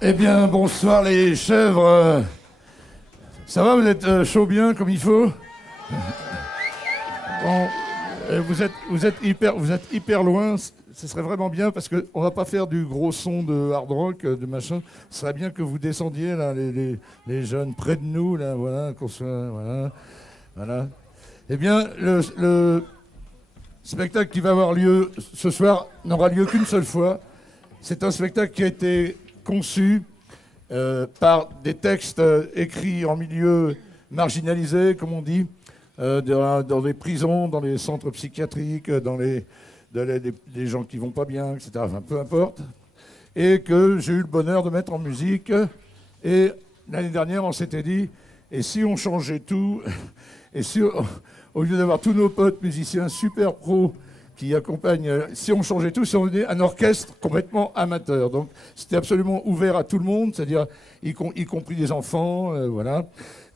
Eh bien, bonsoir les chèvres. Ça va, vous êtes chaud bien comme il faut? Bon, vous êtes hyper loin. Ce serait vraiment bien parce qu'on va pas faire du gros son de hard rock, de machin. Ce serait bien que vous descendiez là, les jeunes près de nous là, voilà, qu'on soit, voilà. Eh bien, le spectacle qui va avoir lieu ce soir n'aura lieu qu'une seule fois. C'est un spectacle qui a été conçu par des textes écrits en milieu marginalisé, comme on dit, dans les prisons, dans les centres psychiatriques, dans les gens qui vont pas bien, etc. Enfin, peu importe. Et que j'ai eu le bonheur de mettre en musique. Et l'année dernière, on s'était dit, et si on changeait tout, et si au lieu d'avoir tous nos potes musiciens super pros qui accompagnent, si on changeait tout, si on faisait un orchestre complètement amateur. Donc c'était absolument ouvert à tout le monde, c'est-à-dire y compris les enfants, voilà.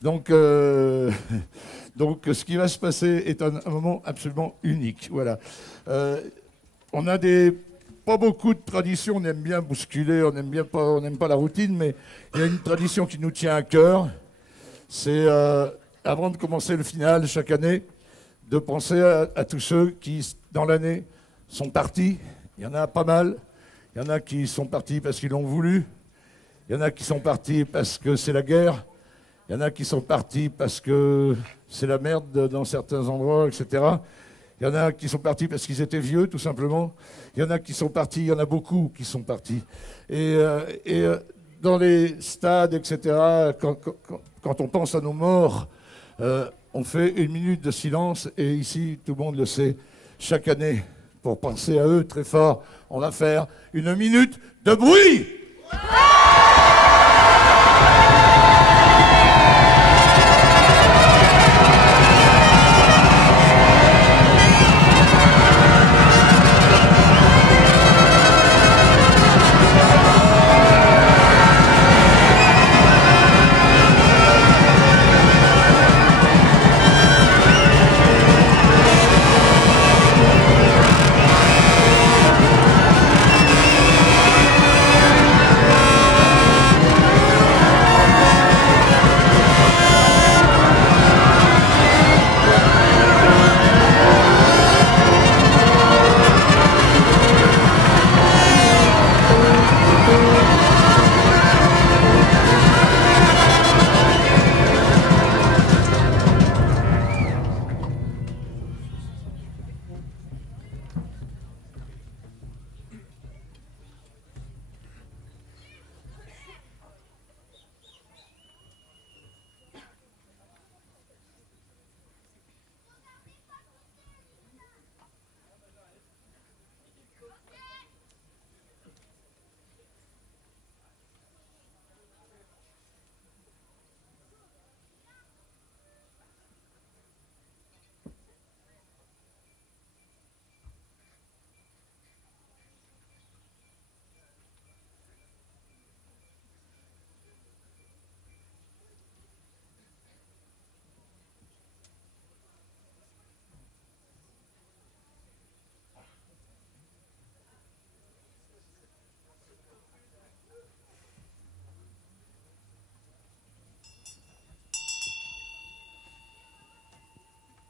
Donc ce qui va se passer est un moment absolument unique, voilà. On a pas beaucoup de traditions, on aime bien bousculer, on n'aime pas la routine, mais il y a une tradition qui nous tient à cœur, c'est avant de commencer le final chaque année, de penser à tous ceux qui, dans l'année, sont partis. Il y en a pas mal. Il y en a qui sont partis parce qu'ils l'ont voulu. Il y en a qui sont partis parce que c'est la guerre. Il y en a qui sont partis parce que c'est la merde dans certains endroits, etc. Il y en a qui sont partis parce qu'ils étaient vieux, tout simplement. Il y en a qui sont partis, il y en a beaucoup qui sont partis. Et dans les stades, etc., quand on pense à nos morts, on fait une minute de silence, et ici, tout le monde le sait, chaque année, pour penser à eux très fort, on va faire une minute de bruit.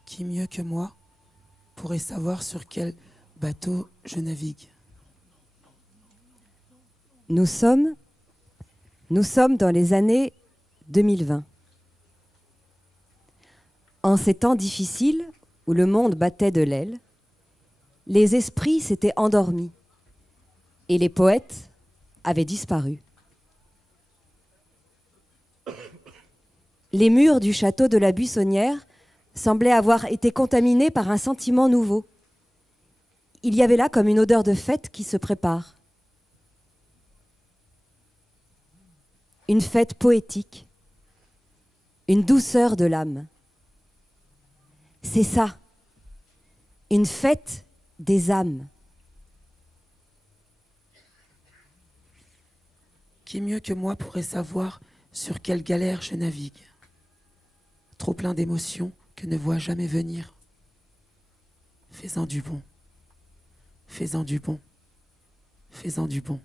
Qui mieux que moi pourrait savoir sur quel bateau je navigue? Nous sommes dans les années 2020. En ces temps difficiles, où le monde battait de l'aile, les esprits s'étaient endormis et les poètes avaient disparu. Les murs du château de la Buissonnière semblaient avoir été contaminés par un sentiment nouveau. Il y avait là comme une odeur de fête qui se prépare. Une fête poétique, une douceur de l'âme. C'est ça, une fête des âmes. Qui mieux que moi pourrait savoir sur quelle galère je navigue? Trop plein d'émotions que ne vois jamais venir. Fais-en du bon, fais-en du bon, fais-en du bon.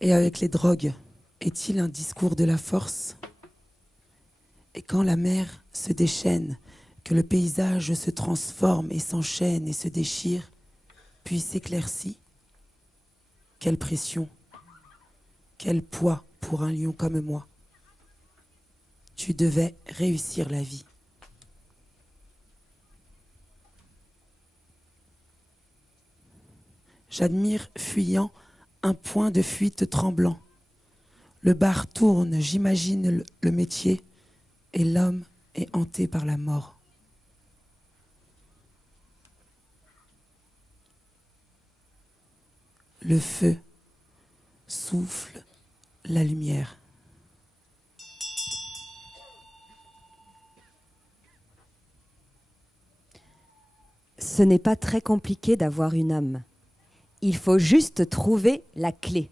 Et avec les drogues, est-il un discours de la force? Et quand la mer se déchaîne, que le paysage se transforme et s'enchaîne et se déchire, puis s'éclaircit, quelle pression, quel poids pour un lion comme moi. Tu devais réussir la vie. J'admire fuyant un point de fuite tremblant. Le bar tourne, j'imagine le métier, et l'homme est hanté par la mort. Le feu souffle la lumière. Ce n'est pas très compliqué d'avoir une âme. Il faut juste trouver la clé.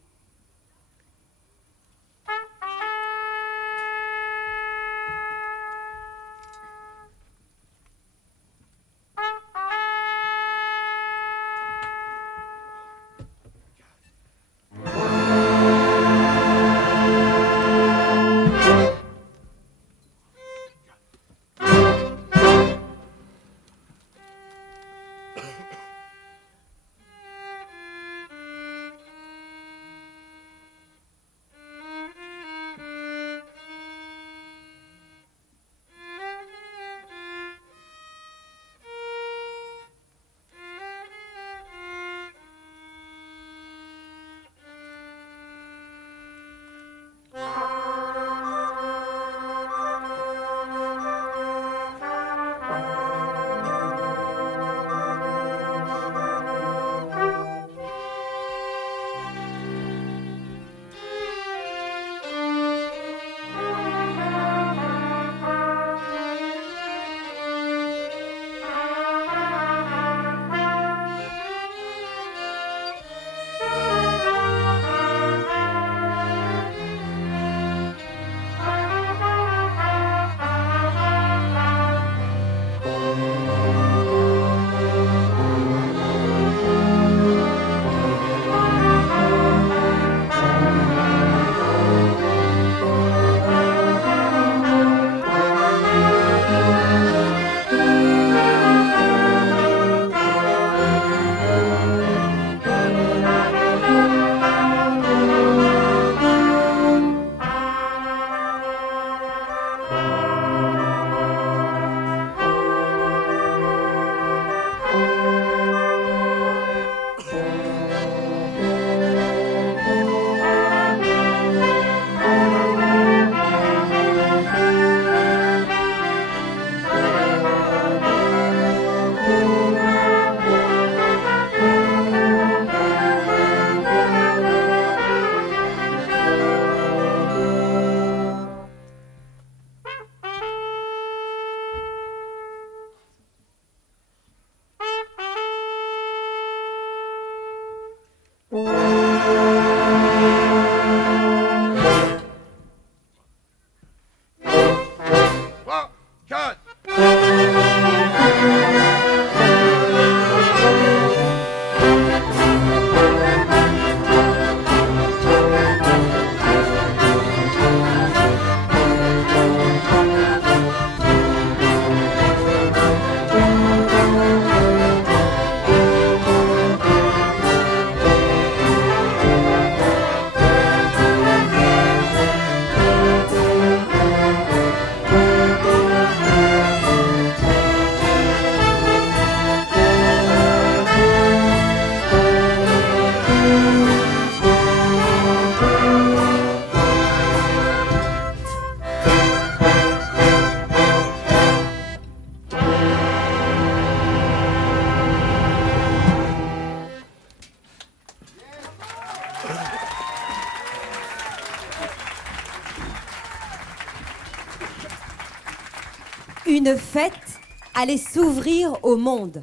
Une fête allait s'ouvrir au monde.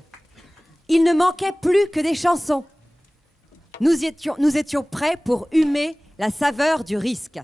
Il ne manquait plus que des chansons. Nous étions prêts pour humer la saveur du risque.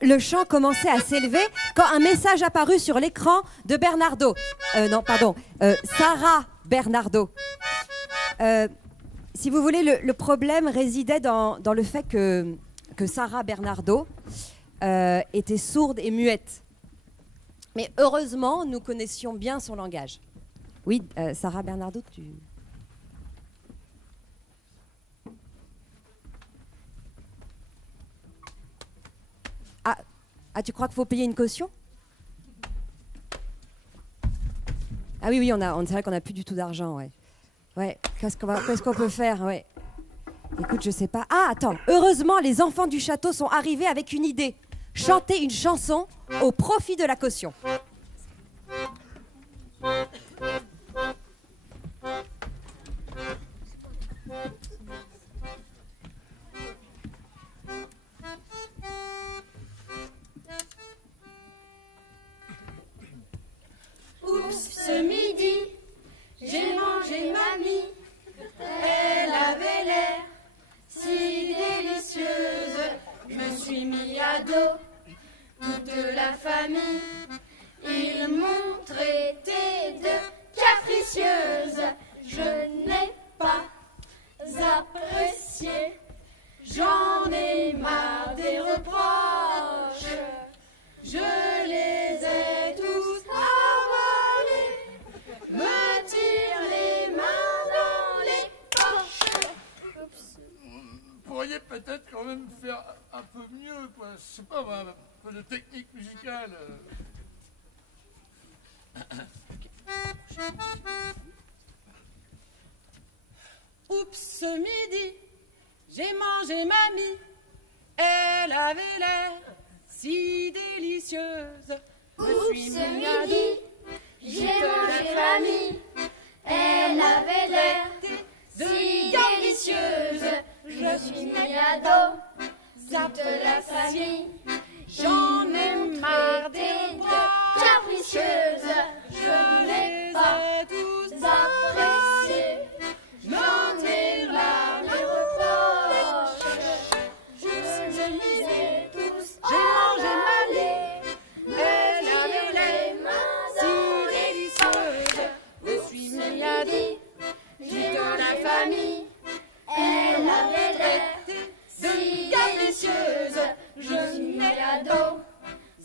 Le chant commençait à s'élever quand un message apparut sur l'écran de Bernardo. Sarah Bernardo. Si vous voulez, le problème résidait dans le fait que Sarah Bernardo était sourde et muette. Mais heureusement, nous connaissions bien son langage. Oui, Sarah Bernardo, tu... Ah, tu crois qu'il faut payer une caution? Ah oui, c'est vrai qu'on n'a plus du tout d'argent, ouais. Ouais, qu'est-ce qu'on peut faire, ouais. Écoute, je sais pas. Ah, attends, heureusement, les enfants du château sont arrivés avec une idée. Chanter une chanson au profit de la caution. Ce midi, j'ai mangé mamie, elle avait l'air si délicieuse. Je me suis mis à dos toute la famille, ils m'ont traité de capricieuse. Je n'ai pas apprécié, j'en ai marre des reproches, je les ai tous avalés, me tire les mains dans les poches. Vous pourriez peut-être quand même faire un peu mieux, quoi. Je sais pas, un peu de technique musicale. Oups, ce midi, j'ai mangé mamie, elle avait l'air si délicieuse. Oups, ce midi, j'ai mangé mamie, elle avait l'air si délicieuse. Je me suis mis à dos toute la famille, J'en ai marre des deux capricieuses. Je n'ai pas tous apprécié, j'en ai marre les reproches. Je les ai tous avalés, Elle avait l'air les mains si dans les délicieuse. Je suis mis à dos j'ai mangé famille, elle avait l'air si délicieuse. Je me suis mis à dos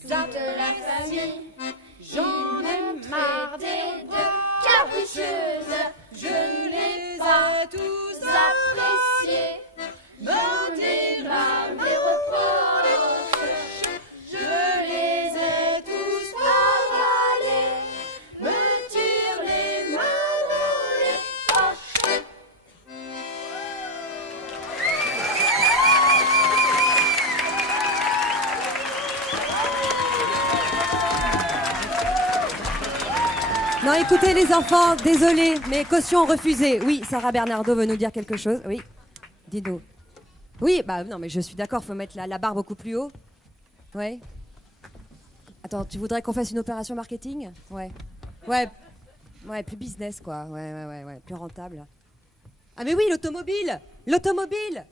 toute la famille, J'en ai marre des deux capricieuses. Je n'ai pas tous apprécié, j'en ai marre les reproches. Je les ai tous avalés, me tire les mains dans les poches. Non, écoutez les enfants, désolé, mais caution refusée. Oui, Sarah Bernardo veut nous dire quelque chose. Oui, dis-nous. Oui, bah non, mais je suis d'accord, faut mettre la barre beaucoup plus haut. Ouais. Attends, tu voudrais qu'on fasse une opération marketing? Ouais. Ouais, plus business, quoi. Ouais, plus rentable. Ah mais oui, l'automobile! L'automobile!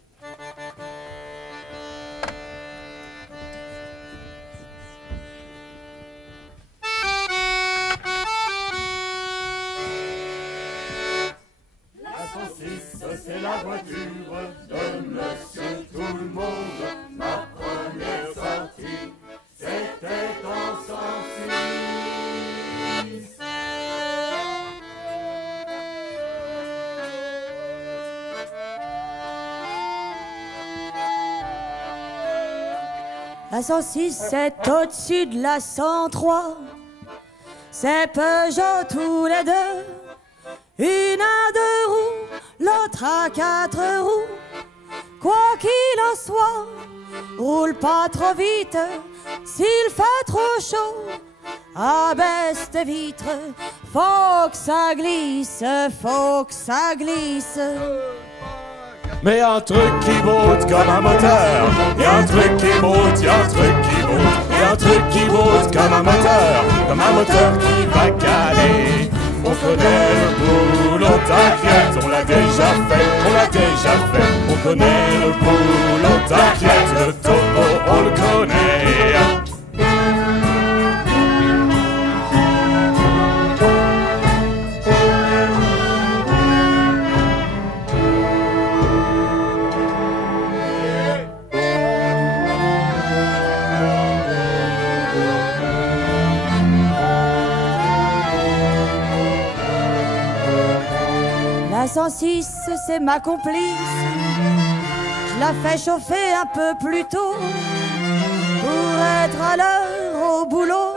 C'est la voiture de Monsieur Tout-le-Monde. Ma première sortie, c'était en 106. La 106 c'est au-dessus de la 103. C'est Peugeot tous les deux. Une à 2 roues, l'autre à 4 roues. Quoi qu'il en soit, roule pas trop vite. S'il fait trop chaud, abaisse tes vitres. Faut que ça glisse, faut que ça glisse. Mais y'a un truc qui botte comme un moteur. Y'a un truc qui botte, y'a un truc qui botte. Y'a un truc qui botte comme un moteur qui va caler. On connaît le boulot, t'inquiète, on l'a déjà fait, on l'a déjà fait. On connaît le boulot, t'inquiète, le topo, on le connaît. La 106, c'est ma complice. Je la fais chauffer un peu plus tôt pour être à l'heure au boulot.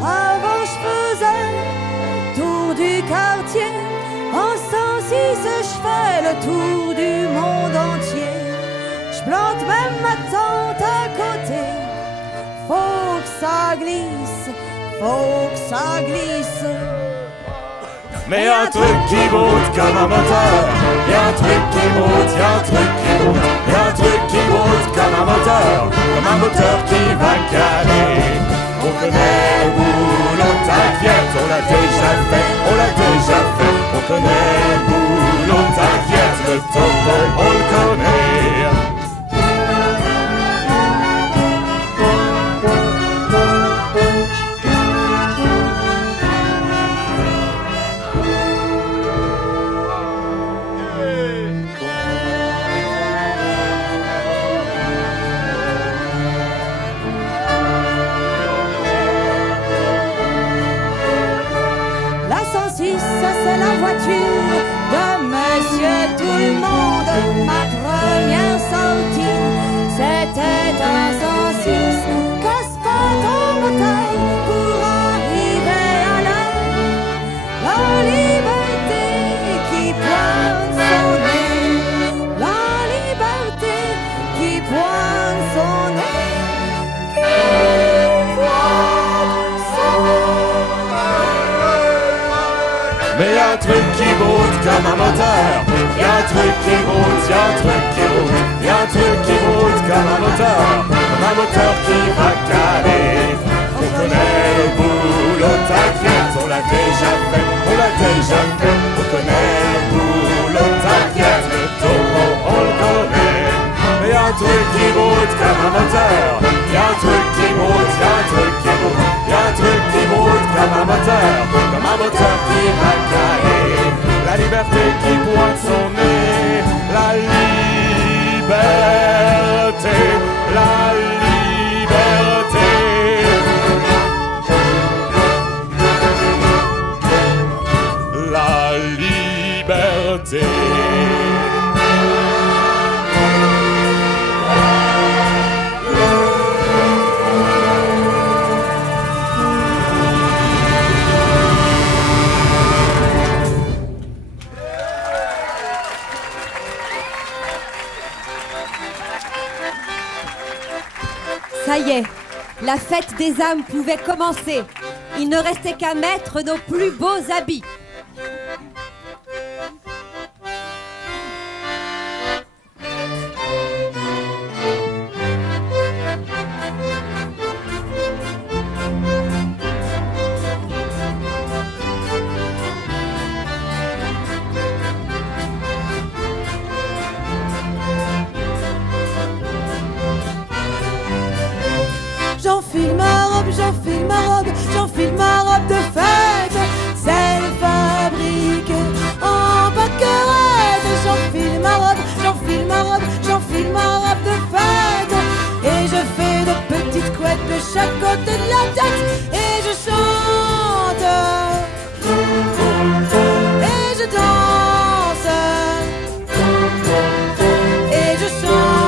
Avant, je faisais tour du quartier. En 106, je fais le tour du monde entier. Je plante même ma tante à côté. Faut que ça glisse, faut que ça glisse. Mais y'a un truc qui botte comme un moteur. Y'a un truc qui botte, y'a un truc qui botte. Y'a un truc qui botte comme un moteur qui va caler. On connaît le boulot, t'inquiète, on l'a déjà fait, on l'a déjà fait. On connaît le boulot, t'inquiète, le topo, on le connaît. Ça c'est la voiture de Monsieur Tout-le-Monde. Ma première sortie, c'était un 106. Casse pas ton moteur pour arriver à l'heure. La liberté qui pointe son nez. La liberté qui pointe son nez. Qui pointe son nez. Mais y'a un truc qui botte comme un moteur. Y'a un truc qui botte, y'a un truc qui botte. Y'a un truc qui botte comme un moteur qui va caler. On connaît le boulot, t'inquiète, on l'a déjà fait, on l'a déjà fait. On connaît le boulot, t'inquiète, le topo, on le connaît. Mais y'a un truc qui botte comme un moteur. Y'a un truc qui botte, y'a un truc qui botte. Y'a un truc qui botte comme un moteur qui va caler. La liberté qui pointe son nez. La liberté, la liberté. La liberté. Ça y est, la fête des âmes pouvait commencer. Il ne restait qu'à mettre nos plus beaux habits. J'enfile ma robe, j'enfile ma robe, j'enfile ma robe de fête. Celle fabriquée en Pâquerette. J'enfile ma robe, j'enfile ma robe, j'enfile ma robe de fête. Et je fais de petites couettes de chaque côté de la tête. Et je chante, et je danse, et je chante.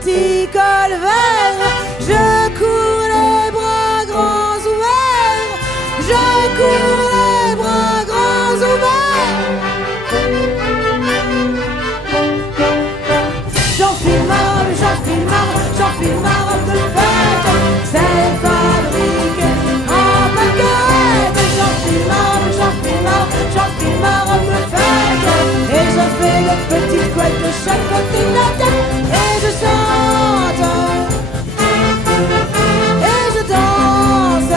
petit col vert. Je cours les bras grands ouverts. Je cours les bras grands ouverts. J'enfile ma robe de fête. C'est fabriqué en paquette. J'enfile ma robe de fête. Et je fais de petites couettes de chaque côté de la tête. Et je chante. Et je danse.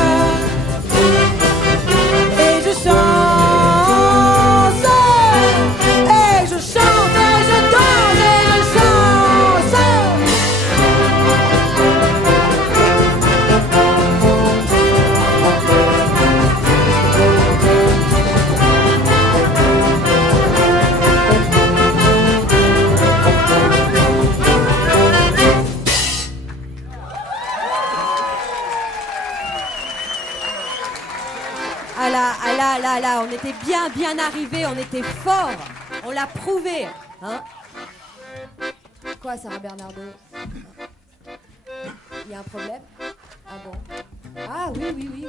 Et je chante. Et je chante. Et je danse. Et je chante. Là, on était bien arrivés, on était forts, on l'a prouvé, hein. Quoi, Sarah Bernardo? Il y a un problème? Ah bon? Ah oui,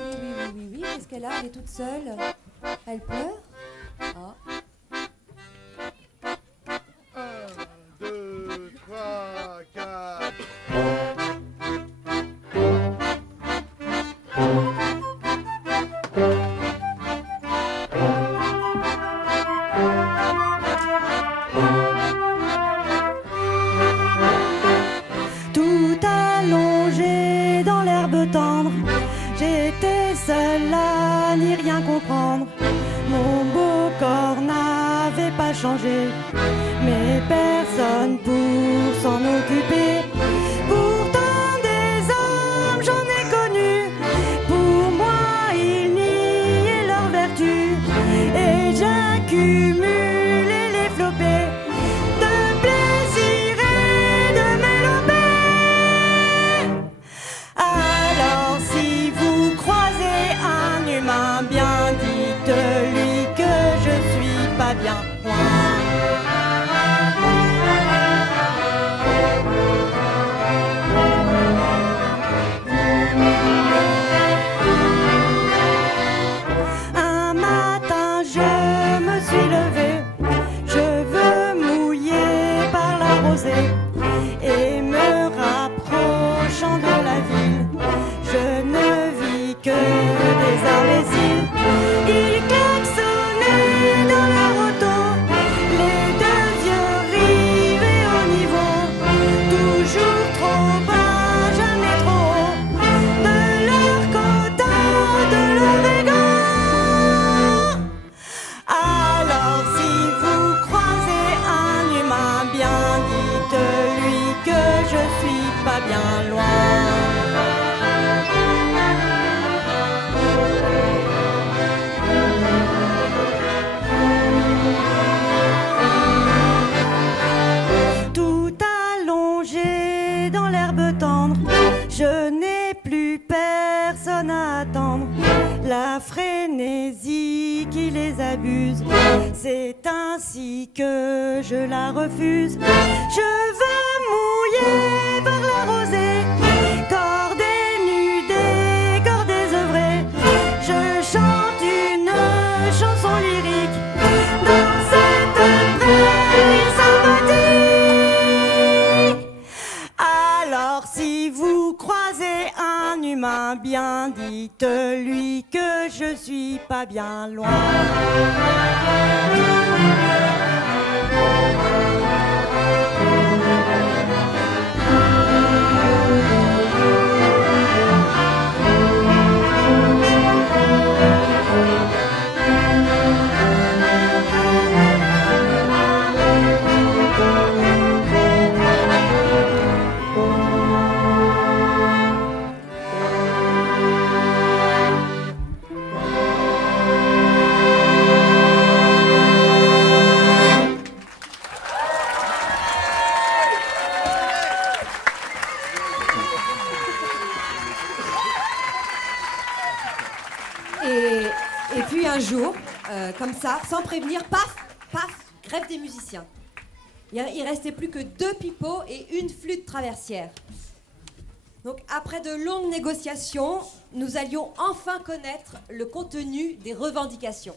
qu'est-ce qu'elle a? Elle est toute seule? Elle pleure? Ah. 1, 2, 3, 4. Tout allongé dans l'herbe tendre, j'étais seule à n'y rien comprendre. Mon beau corps n'avait pas changé, mais personne pour s'en occuper. Pourtant des hommes j'en ai connu, pour moi ils niaient leur vertu. Et j'accumulais les flopées de plaisir et de mélopée. Alors si vous croisez un humain, bien dites-lui que je suis pas bien loin. Un matin je me suis levée, cheveux mouillés par la rosée, et me rapprochant de la ville, je ne vis que des imbéciles. Ils klaxonnaient dans leur auto, les deux vieux rivés au niveau, toujours trop bas, jamais trop haut, de leur quota, de leur ego. Alors si vous croisez un humain, bien dites-lui que je suis pas bien loin. Tout allongé dans l'herbe tendre, je n'ai plus personne à attendre. La frénésie qui les abuse, c'est ainsi que je la refuse. Cheveux mouillés par la rosée, corps dénudé, corps désœuvré, je chante une chanson lyrique dans cette prairie sympathique. Alors si vous croisez un humain, bien dites-lui que je suis pas bien loin. Et puis un jour, comme ça, sans prévenir, paf, grève des musiciens. Il restait plus que 2 pipeaux et une flûte traversière. Donc après de longues négociations, nous allions enfin connaître le contenu des revendications.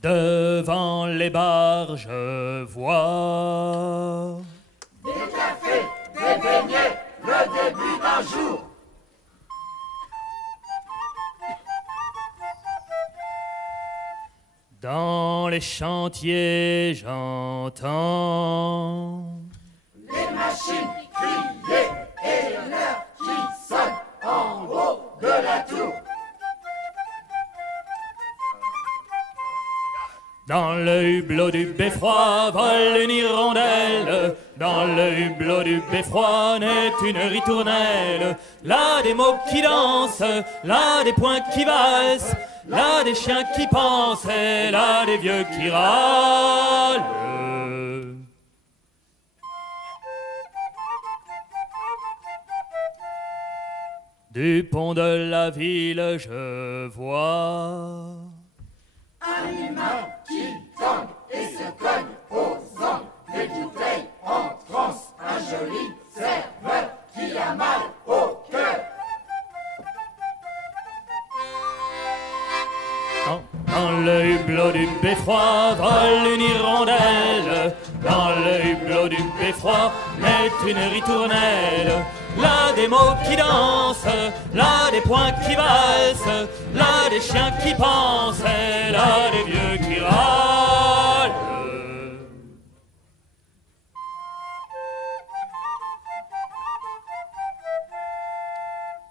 Devant les bars, je vois des cafés, des beignets, le début d'un jour. Dans les chantiers, j'entends les machines crier et l'heure qui sonne en haut de la tour. Dans le hublot du beffroi vole une hirondelle. Dans le hublot du beffroi naît une ritournelle. Là des mots qui dansent, là des poings qui valsent, là des chiens qui pensent et là des vieux qui râlent. Du pont de la ville, je vois Animal qui tangue et se cogne aux angles, des bouteilles en transe, un joli serveur qui a mal au cœur. Dans le hublot du beffroi vole une hirondelle. Dans le hublot du beffroi naît une ritournelle. Là des mots qui dansent, là des poings qui valsent, là des chiens qui pensent et là des vieux qui râlent.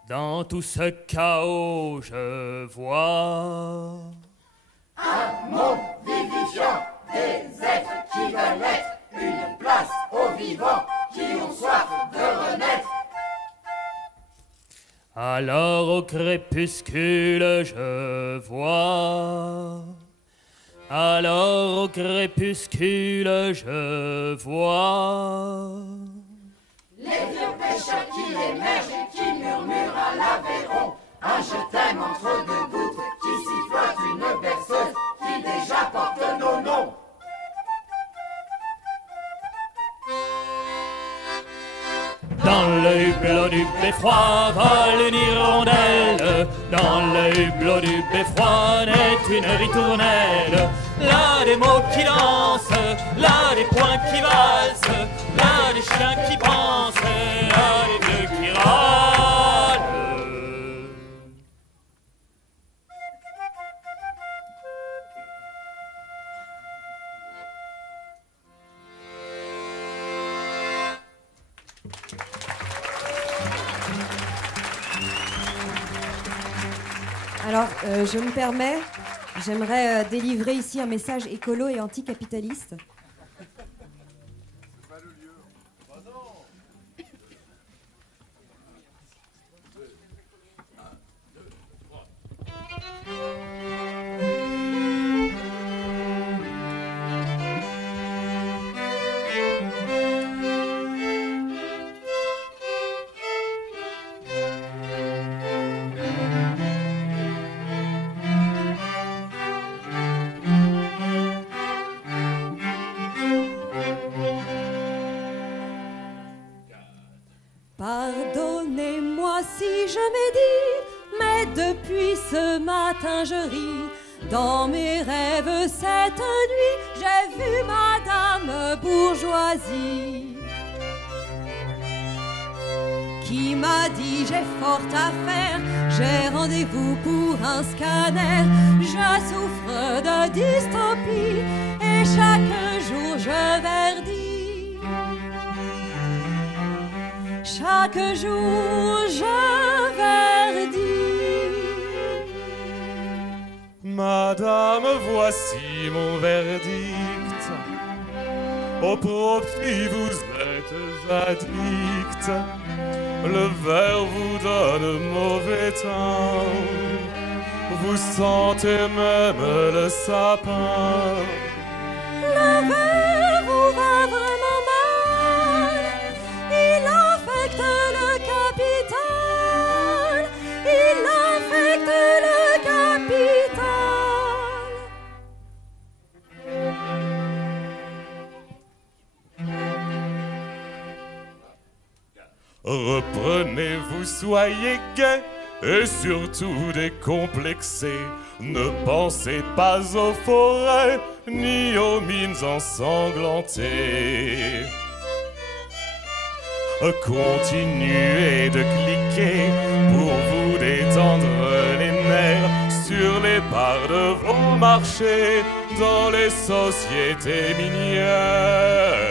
Dans tout ce chaos, je vois un monde vivifiant, des êtres qui veulent être, une place aux vivants qui ont soif de renaître. Alors au crépuscule, je vois. Alors au crépuscule, je vois les vieux pêcheurs qui émergent et qui murmurent à l'Aveyron. Un je t'aime entre deux gouttes qui sifflote une berceuse qui déjà porte nos noms. Dans le hublot du beffroi vole une hirondelle. Dans le hublot du beffroi naît une ritournelle. Là des mots qui dansent, là des poings qui valsent, là des chiens qui pensent, là des vieux qui râlent. Alors, je me permets, j'aimerais délivrer ici un message écolo et anticapitaliste. Pardonnez-moi si je médis, mais depuis ce matin je ris. Dans mes rêves cette nuit, j'ai vu Madame Bourgeoisie qui m'a dit j'ai fort à faire, j'ai rendez-vous pour un scanner. Je souffre de dystopie et chaque jour je verdis. Chaque jour je verdis. Madame, voici mon verdict. Au profit, vous êtes addict. Le verre vous donne mauvais temps. Vous sentez même le sapin. Le verre vous va vraiment mal. Il affecte le capital. Reprenez-vous, soyez gais et surtout décomplexés. Ne pensez pas aux forêts ni aux mines ensanglantées. Continuez de cliquer pour vous détendre les nerfs sur les parts de vos marchés dans les sociétés minières.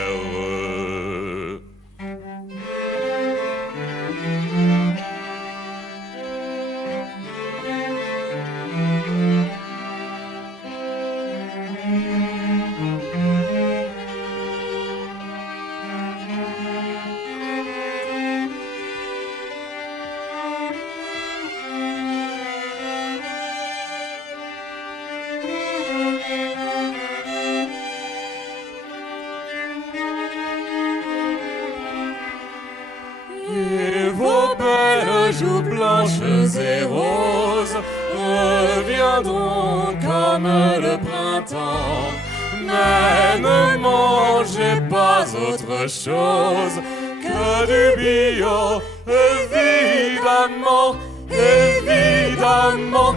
Joues blanches et roses reviendront comme le printemps. Mais ne mangez pas autre chose que du bio, évidemment, évidemment,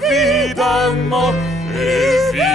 évidemment, évidemment.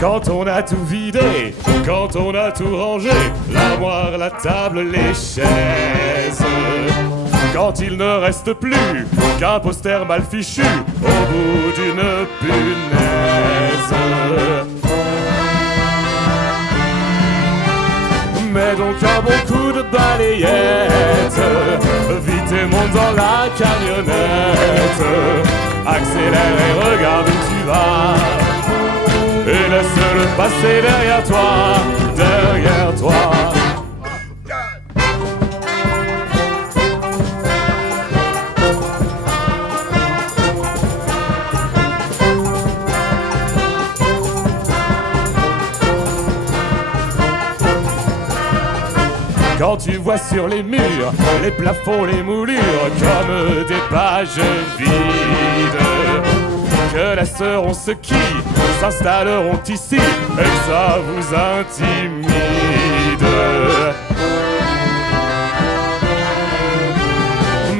Quand on a tout vidé, quand on a tout rangé, l'armoire, la table, les chaises. Quand il ne reste plus qu'un poster mal fichu au bout d'une punaise. Mets donc un bon coup de balayette, vite et monte dans la camionnette. Accélère et regarde où tu vas. Et laisse-le passer derrière toi, derrière toi. Quand tu vois sur les murs, les plafonds, les moulures, comme des pages vides, que la sœur on se qui s'installeront ici et que ça vous intimide.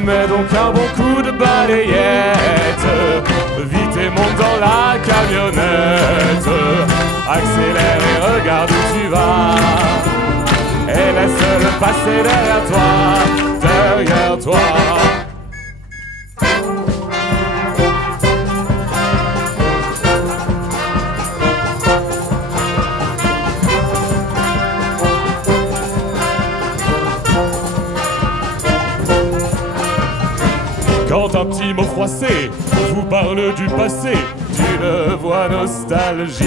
Mets donc un bon coup de balayette, vite et monte dans la camionnette. Accélère et regarde où tu vas, et laisse-le passer derrière toi, derrière toi. Quand un petit mot froissé vous parle du passé d'une voix nostalgique.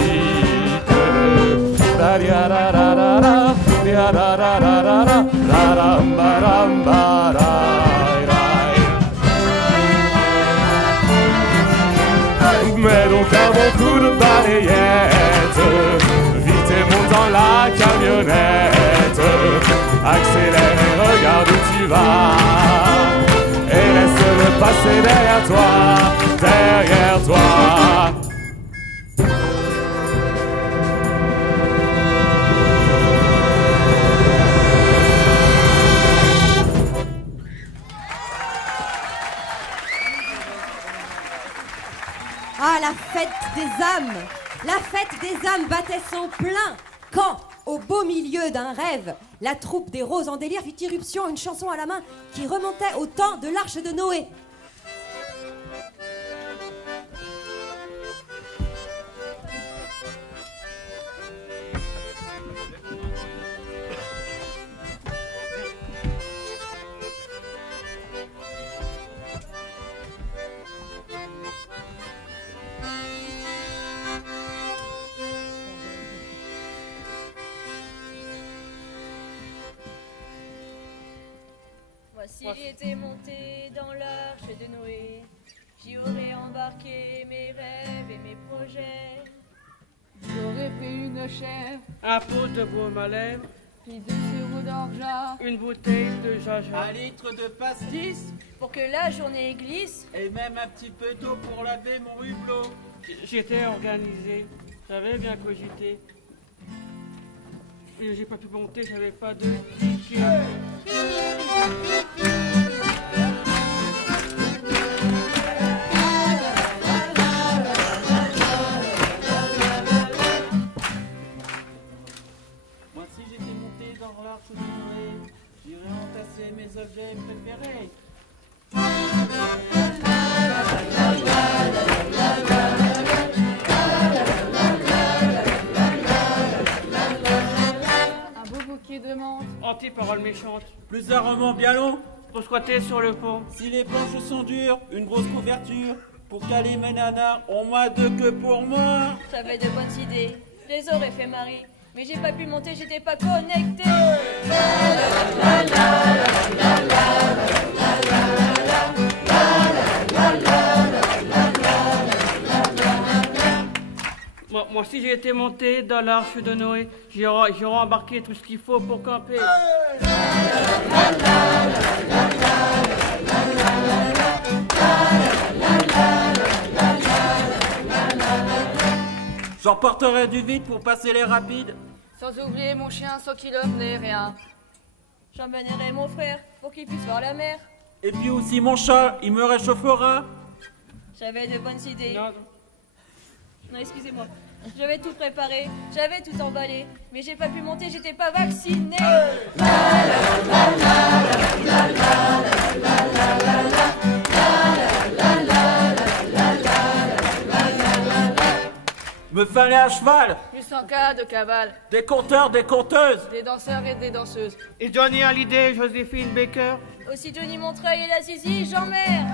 Mets donc un bon coup de balayette, vite et monte dans la camionnette. Accélère et regarde où tu vas, et laisse-le passer derrière toi, derrière toi. Ah, la fête des âmes! La fête des âmes battait son plein quand, au beau milieu d'un rêve, la troupe des Roses en délire fit irruption, une chanson à la main qui remontait au temps de l'Arche de Noé. Si j'étais monté dans l'arche de Noé, j'y aurais embarqué mes rêves et mes projets. J'aurais fait une chèvre, un pot de baume à lèvres, puis de sirop d'orgeat, une bouteille de jaja, 1 litre de pastis, pour que la journée glisse, et même un petit peu d'eau pour laver mon hublot. J'étais organisé, j'avais bien cogité. Et j'ai pas pu monter, j'avais pas de ticket. Moi si j'étais monté dans l'arche de Noé, j'irais entasser mes objets préférés. un beau bouquet de menthe, Anti-parole méchante, Plus un roman bien long, pour squatter sur le pont. si les planches sont dures, une grosse couverture, pour caler mes nanas, ont moins de que pour moi. j'avais de bonnes idées, je les aurais fait marrer. Mais j'ai pas pu monter, j'étais pas connecté. Moi si j'ai été monté dans l'arche de Noé, j'aurais embarqué tout ce qu'il faut pour camper. J'emporterai du vide pour passer les rapides. sans oublier mon chien sans qu'il n'ait rien. J'emmènerai mon frère pour qu'il puisse voir la mer. Et puis aussi mon chat, il me réchauffera. J'avais de bonnes idées. Non, Non, excusez-moi. J'avais tout préparé, j'avais tout emballé, mais j'ai pas pu monter, j'étais pas vacciné. Me fallait un cheval, Plus en cas de cavale, des conteurs, des conteuses. des danseurs et des danseuses. Et Johnny Hallyday, Joséphine Baker. Aussi Johnny Montreuil et la Zizi, Jean-Mère.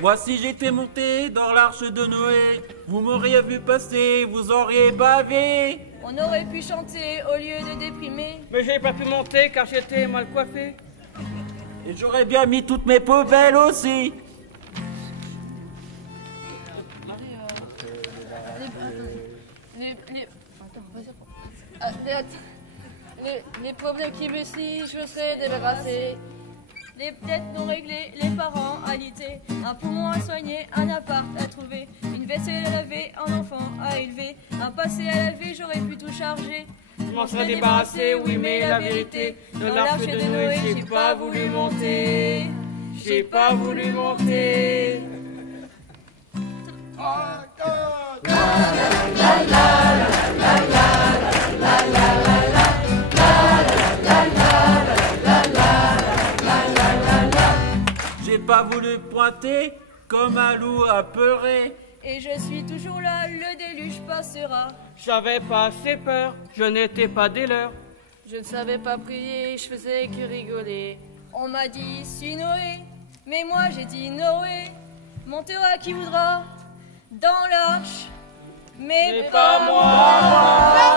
Moi si j'étais monté dans l'arche de Noé, vous m'auriez vu passer, vous auriez bavé. On aurait pu chanter au lieu de déprimer. Mais j'ai pas pu monter car j'étais mal coiffé. Et j'aurais bien mis toutes mes poubelles aussi. Les problèmes qui me suivent, je me serais débarrassé. Les dettes non réglées, les parents alités, un poumon à soigner, un appart à trouver, une vaisselle à laver, un enfant à élever, un passé à laver, j'aurais pu tout charger. Je m'en serais débarrassé, oui, mais la vérité, dans l'arche de Noé, j'ai pas voulu monter. J'ai pas voulu monter. J'ai pas voulu pointer comme un loup apeuré. Et je suis toujours là, le déluge passera. J'avais pas assez peur, je n'étais pas des leurs. Je ne savais pas prier, je faisais que rigoler. On m'a dit si Noé, mais moi j'ai dit Noé. Montera qui voudra dans l'arche, mais pas moi.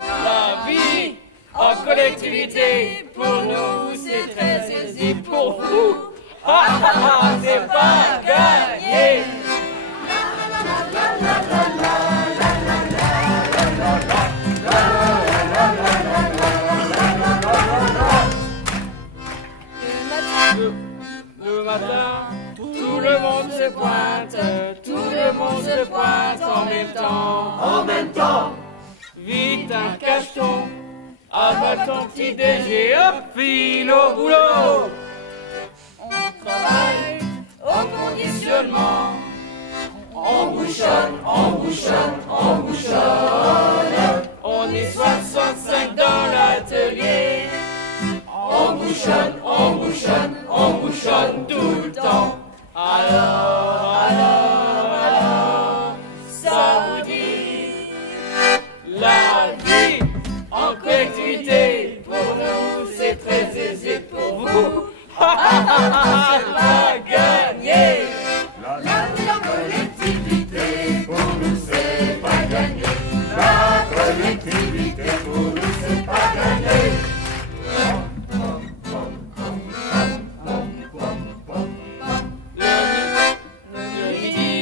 La vie en collectivité, pour nous c'est très aisé, pour vous, c'est pas gagné. Le matin, tout le monde se pointe, tout le monde se pointe. temps. Vite un cacheton, avale ton petit déj et hop, file au boulot. On travaille au conditionnement. On bouchonne, on bouchonne, on bouchonne. On est 65 dans l'atelier. On bouchonne, on bouchonne, on bouchonne tout le temps. Alors, ça vous dit la vie en collectivité. Pour nous, c'est très aisé, pour vous. C'est pas gagné. La vie en collectivité, pour nous, c'est pas gagné. La collectivité, pour nous, c'est pas gagné. Le midi,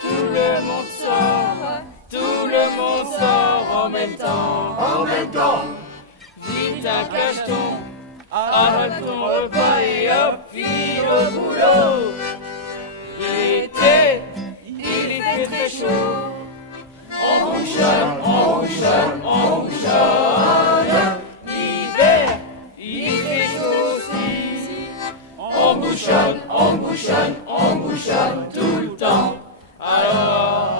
tout le monde sort en même temps. En même temps. Vite un cacheton, avale ton repas et hop, file au boulot. L'été, il fait très chaud. On bouchonne, on bouchonne, on bouchonne. L'hiver, il fait chaud aussi. On bouchonne, on bouchonne, on bouchonne tout le temps. Alors,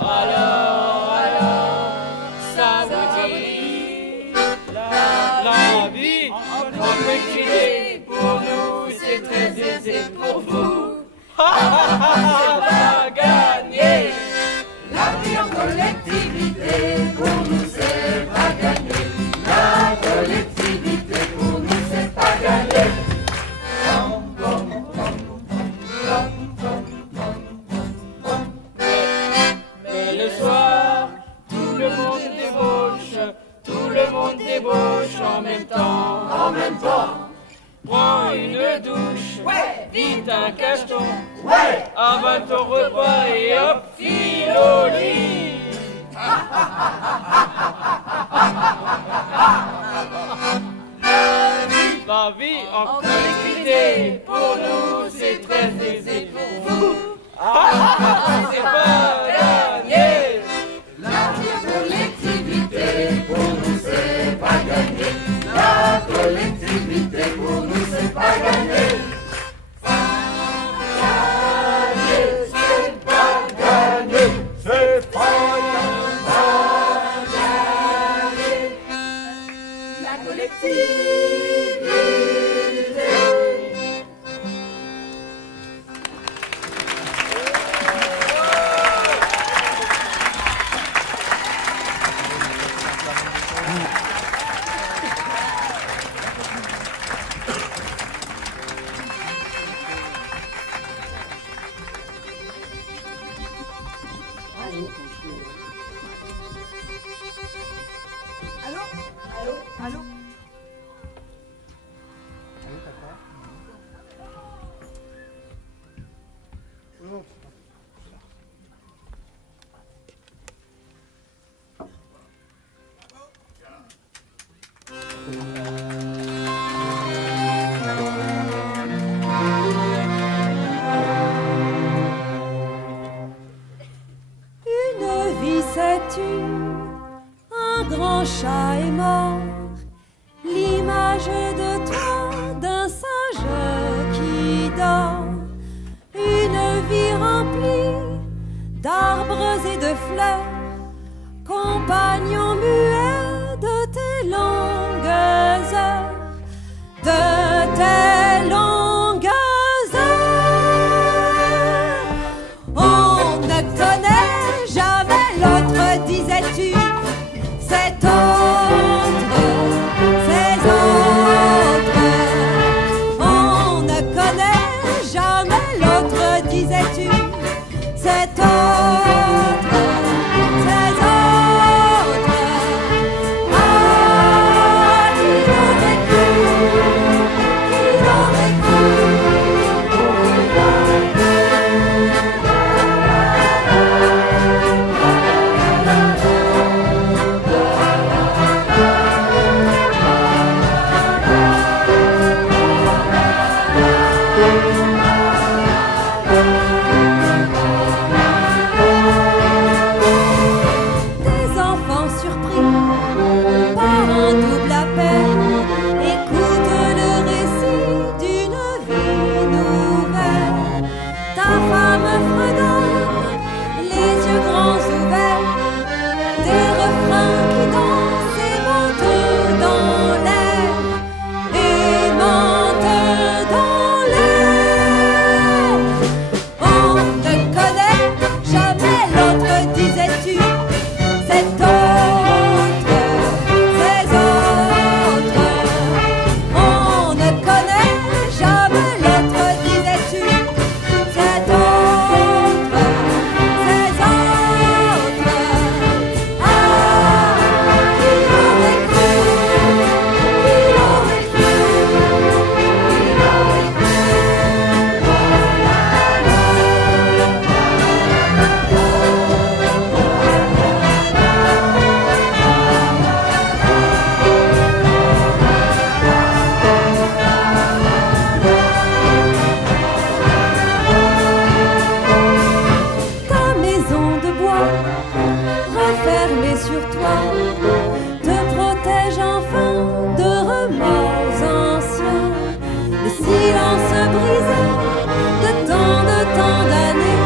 ça vous dit la vie en collectivité. Pour nous, c'est très aisé, pour vous. C'est pas gagné. La vie en collectivité, pour nous, c'est pas gagné. La collectivité, pour nous, c'est pas gagné. Mais le soir, tout le monde débauche en même temps. En même temps. Prends une douche, Ouais. vite un cacheton, Ouais. avale ton repas et hop, file au lit. La vie en collectivité, pour nous c'est très aisé, pour vous c'est pas gagné. La vie en collectivité, pour nous, c'est pas gagné. La collectivité, pour nous, c'est pas gagné. C'est pas gagné. C'est pas gagné. La collectivité. Une vie s'est tue, un grand chat est mort, l'image de toi d'un singe qui dort. Une vie remplie d'arbres et de fleurs, compagnon muet de tes longues heures, de tes longues heures. On ne connaît jamais l'autre, disais-tu, cet autre, ces autres. On ne connaît jamais l'autre, disais-tu, cet autre, ces autres. Ah, qui aurait cru, sur toi, te protège enfin de remords anciens. Le silence brisé de tant d'années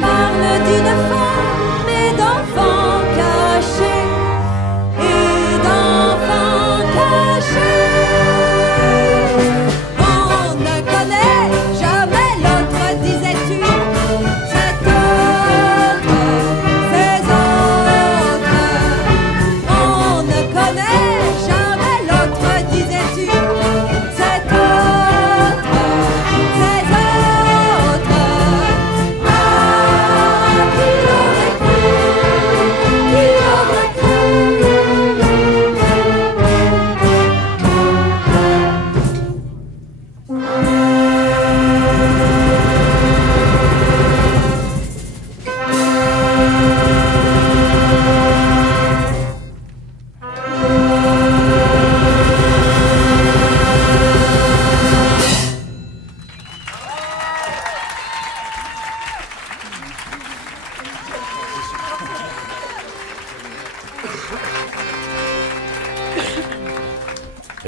parle d'une femme et d'enfants cachés, et d'enfants cachés. On ne connaît jamais l'autre, disais-tu. Cet autre, ces autres. On ne connaît jamais l'autre, disais-tu. Cet autre, ces autres. Ah, qui l'aurait cru, qui l'aurait cru.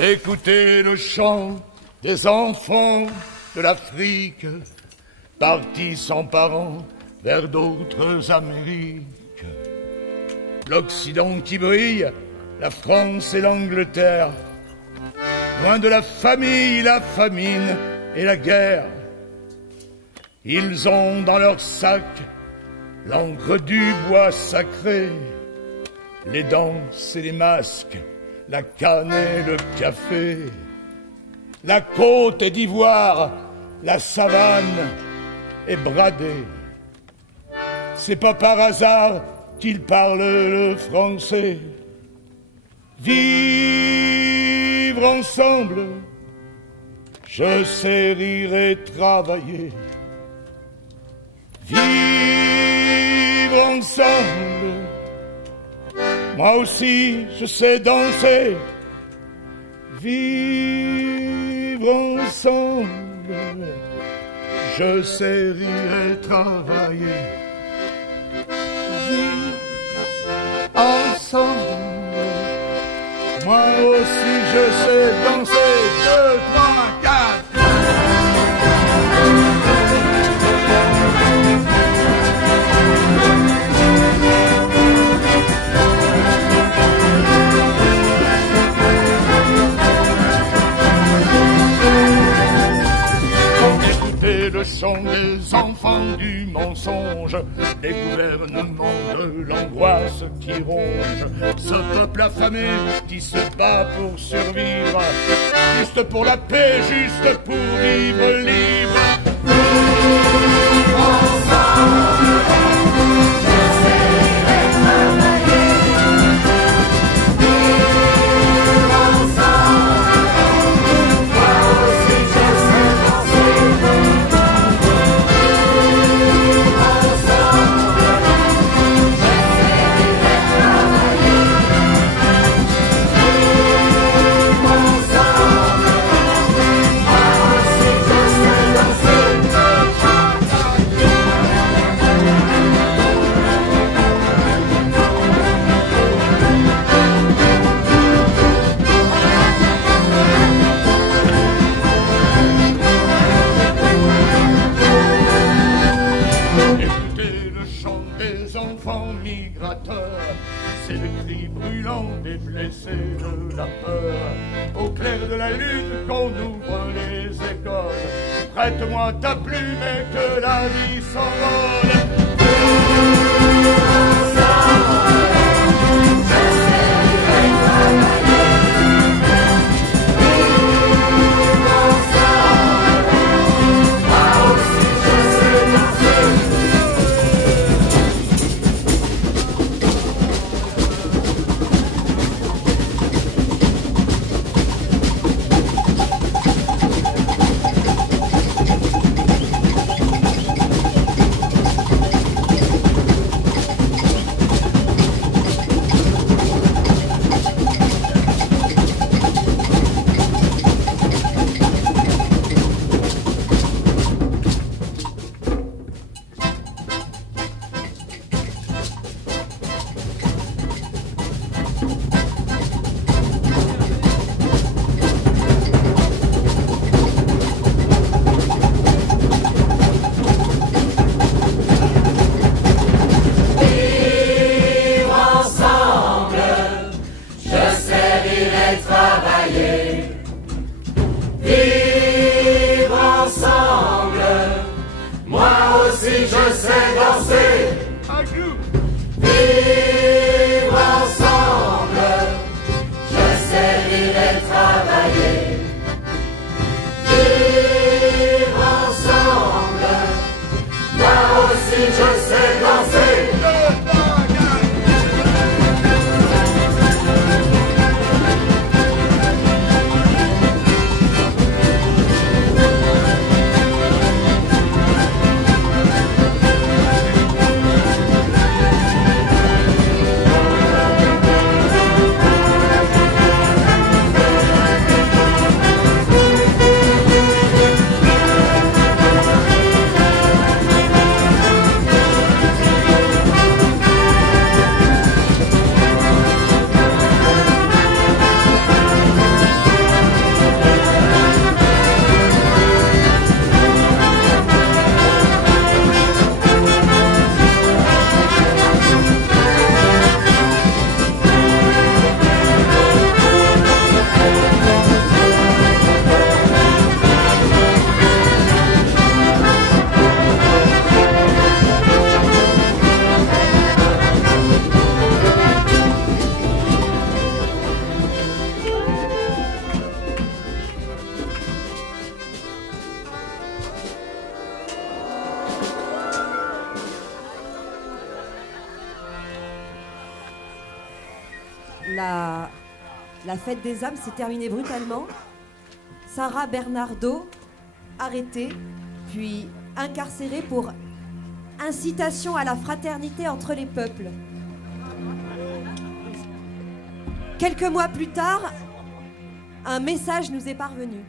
Écoutez le chant des enfants de l'Afrique, partis sans parents vers d'autres Amériques. L'Occident qui brille, la France et l'Angleterre, loin de la famille, la famine et la guerre. Ils ont dans leur sac l'encre du bois sacré, les danses et les masques, la canne et le café. La côte est d'ivoire, la savane est bradée. C'est pas par hasard qu'ils parlent le français. Vivre ensemble, je sais rire et travailler. Vivre ensemble, moi aussi je sais danser. Vivre ensemble, je sais rire et travailler. Vivre ensemble, moi aussi je sais danser. 2, 3, 4. Le chant des enfants du mensonge, des gouvernements de l'angoisse qui ronge, ce peuple affamé qui se bat pour survivre, juste pour la paix, juste pour vivre libre. Ensemble, je sais travailler. Vivre ensemble, moi aussi je sais danser. C'est le cri brûlant des blessés de la peur. Au clair de la lune qu'on ouvre les écoles. Prête-moi ta plume et que la vie s'envole. la fête des âmes s'est terminée brutalement. Sarah Bernardo, arrêtée, puis incarcérée pour incitation à la fraternité entre les peuples. Quelques mois plus tard, un message nous est parvenu.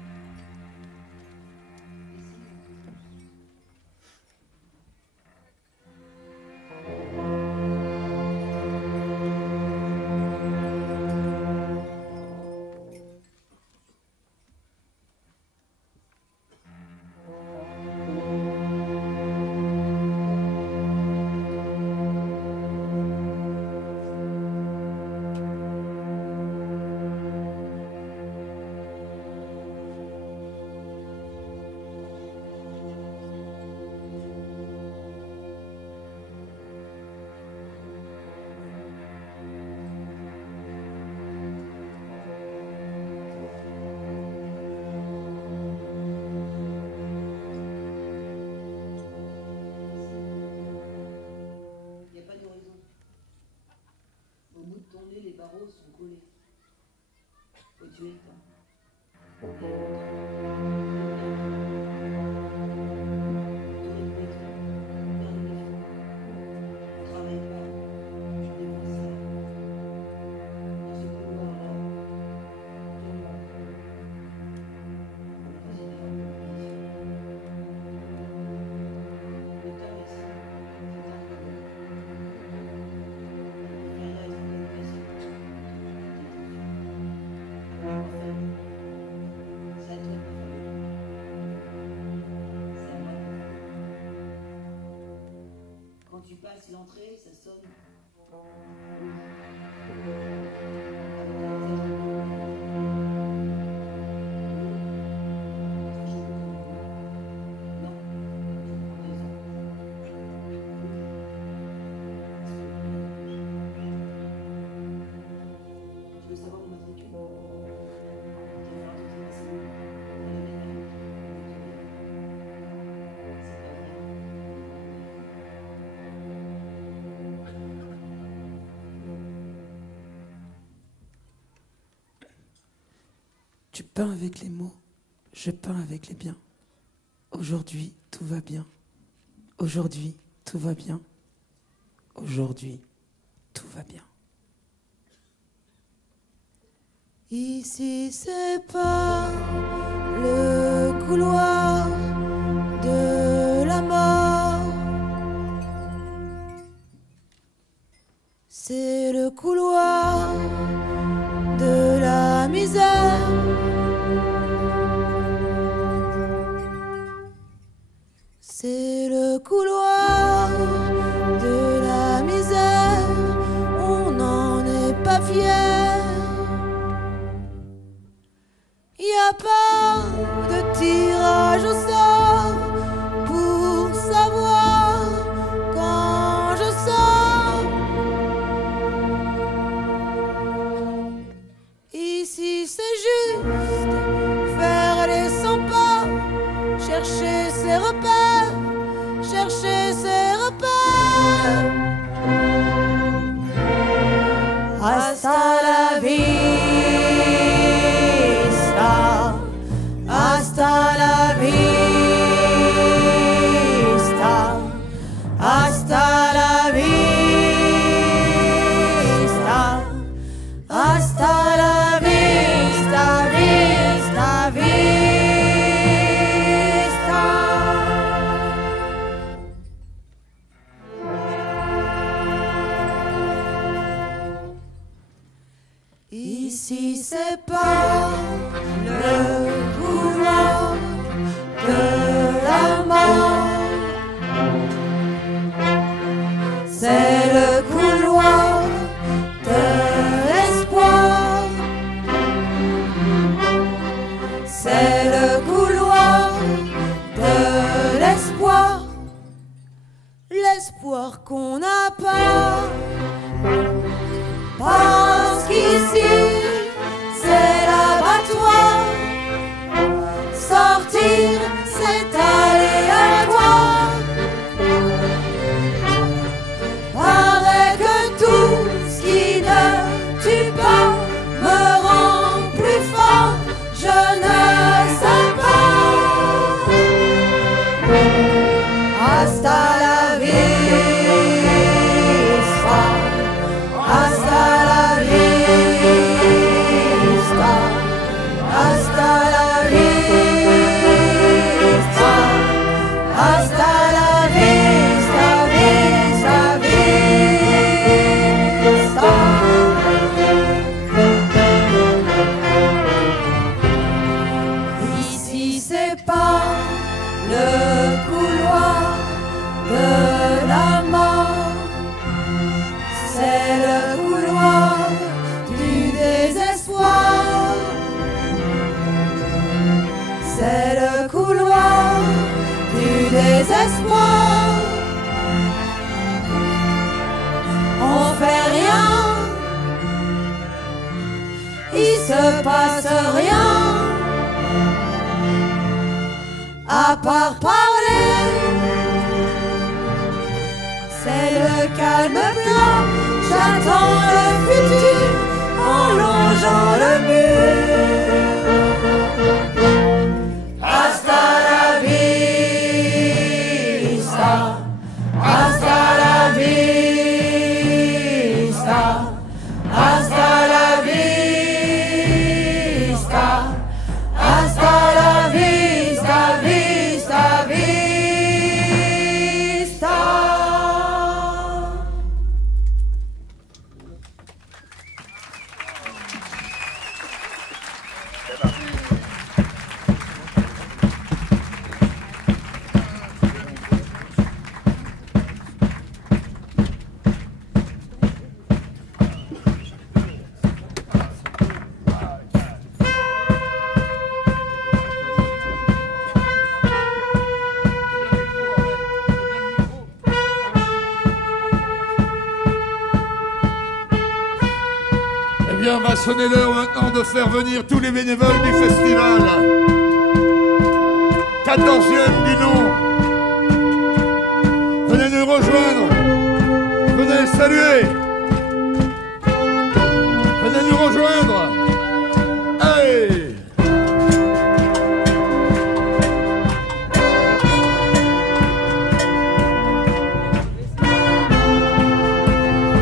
Les barreaux sont collés. Faut tuer le temps. Quand tu passes l'entrée, ça sonne. Tu veux savoir mon matricule? Tu peins avec les mots, je peins avec les biens. Aujourd'hui, tout va bien. Aujourd'hui, tout va bien. Aujourd'hui, tout va bien. Ici, c'est pas le couloir de la mort. C'est le couloir de la misère. C'est le couloir de la misère. On n'en est pas fier. Y a pas de tirage au sort pour savoir quand je sors. Ici c'est juste faire les 100 pas, chercher ses repères, chercher ses repères. Hasta la vista, hasta la vista, hasta la vista, hasta la vista, vista, vista. Ici c'est pas le couloir de la mort, c'est le couloir de l'espoir, c'est le couloir de l'espoir, l'espoir qu'on n'a pas, parce qu'ici c'est l'abattoir. Sortir, c'est aléatoire. Paraît que tout ce qui ne tue pas se passe rien, à part parler. C'est le calme plat, j'attends le futur en longeant le mur. Hasta la vista, hasta la vista, hasta la vista, hasta la vista, vista, vista. Eh bien, va sonner l'heure maintenant de faire venir tous les bénévoles du festival. 14e du nom. Venez nous rejoindre. Venez saluer. Venez nous rejoindre. Hey!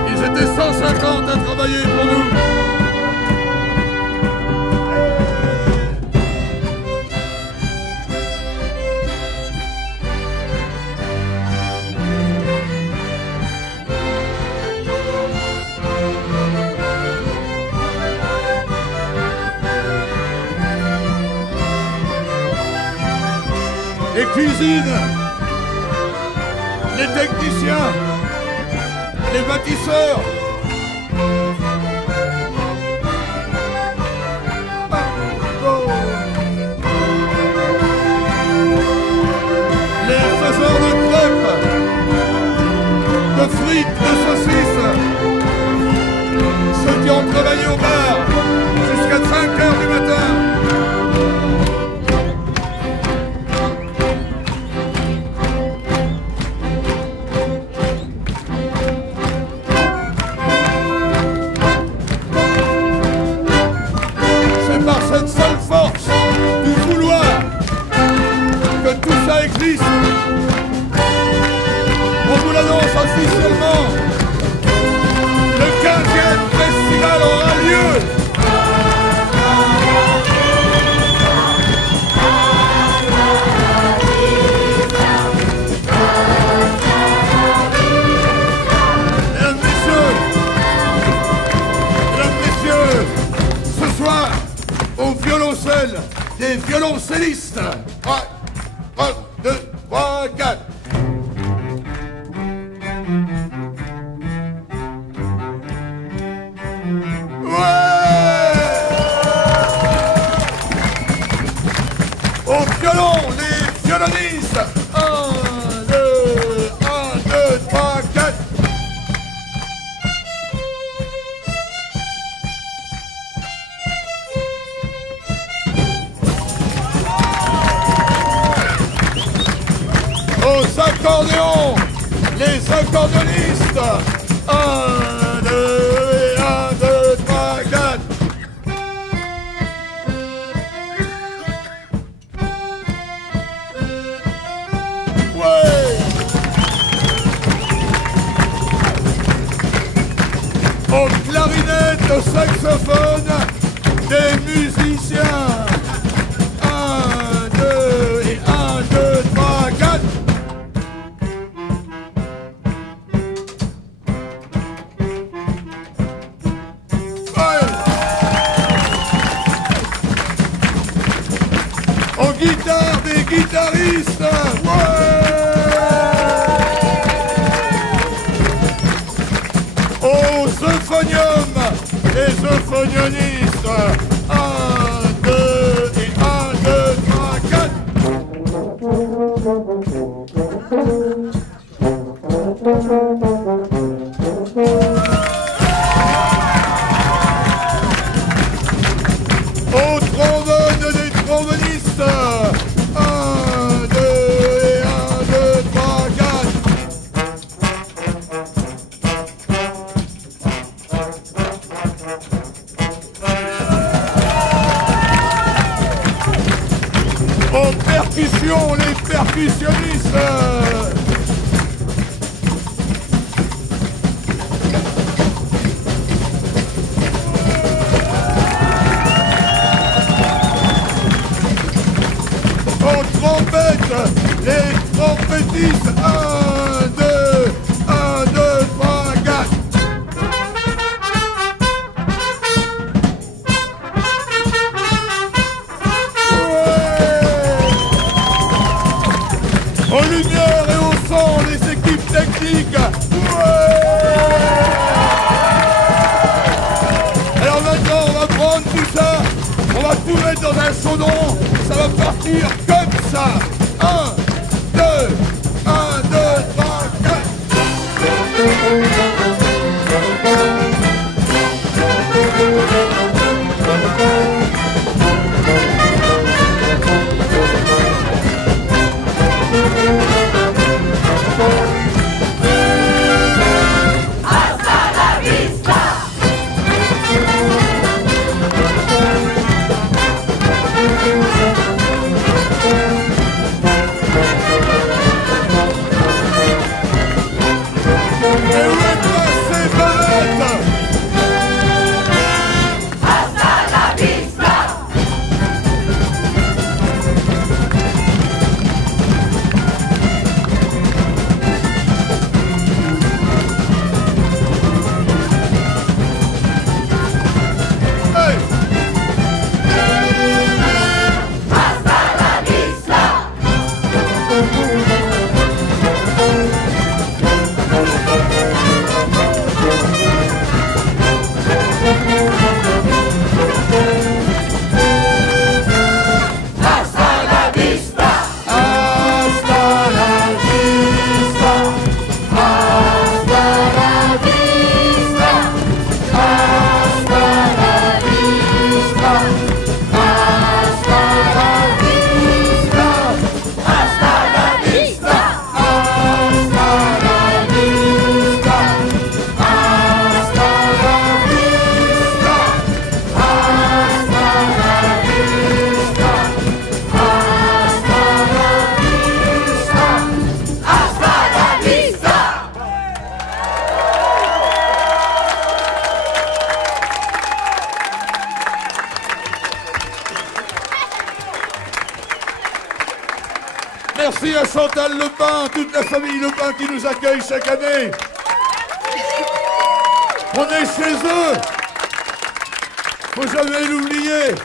Ils étaient 150 à travailler pour nous. Les cuisines, les techniciens, les bâtisseurs. Les faiseurs de crêpes, de frites, de saucisses. Ceux qui ont travaillé au bar jusqu'à 5 heures du matin. Cette seule force du vouloir que tout ça existe. On vous l'annonce officiellement. Le 15e festival aura lieu. Mesdames, messieurs, ce soir, au violoncelle, des violoncellistes. 1, 2, 3, 4. Ouais! Au violon, les violonistes. 1, 2, 3, 4. Aux accordéons, les accordéonistes. 1, 2, 3, 4. Ouais. Aux clarinettes, aux saxophones, des musiciens. 1, 2 et 1, 2, 3, 4. Aux guitares, des guitaristes. Aux euphoniums, les euphonionistes. 1, 2 et 1, 2, 3, 4. Aux percussions, les percussionnistes. Aux trompettes, les trompettistes. 1, 2, 1, 2, 3, 4. Aux lumières et au son, les équipes techniques. Alors maintenant, on va prendre tout ça, on va tout mettre dans un chaudron, ça va partir comme ça. 1, 2, 1, 2, 3, 4. Hasta la vista. Et où est passé Belette? Hasta la vista. Hey! Hasta la vista. Hasta la vista. Hasta la vista. Hasta la vista. Hasta la vista. Hasta la vista. Hasta la vista. Hasta la vista. Hasta la vista. Hasta la vista. Hasta la vista. Merci à Chantal Lepin, toute la famille Lepin qui nous accueille chaque année. On est chez eux. Faut jamais l'oublier.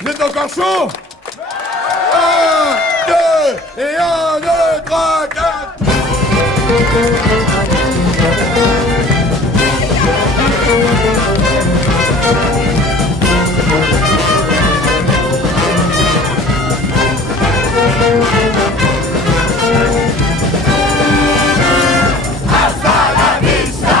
Vous êtes encore chaud? 1, 2, et 1, 2, 3, 4. Hasta la vista.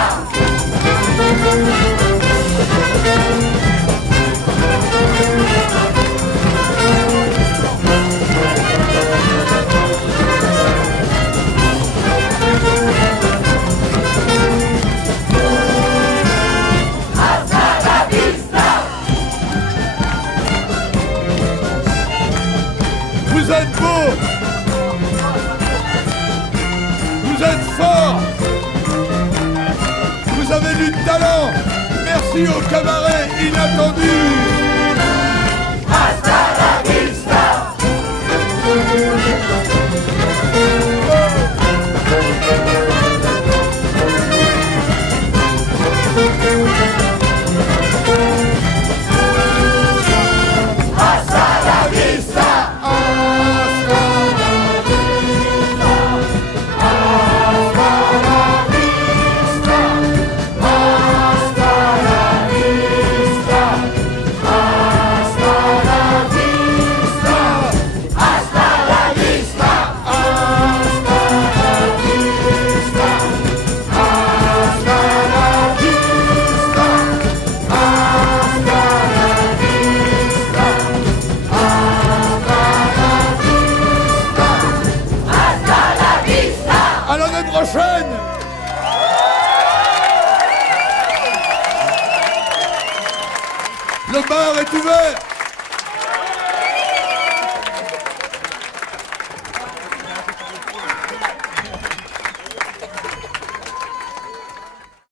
Hasta la vista. Vous êtes beaux. Vous êtes forts. Vous avez du talent. Merci au cabaret inattendu. Hasta la vista. Hasta la vista. Hasta la vista. Hasta la vista. Hasta la vista. Le bar est ouvert.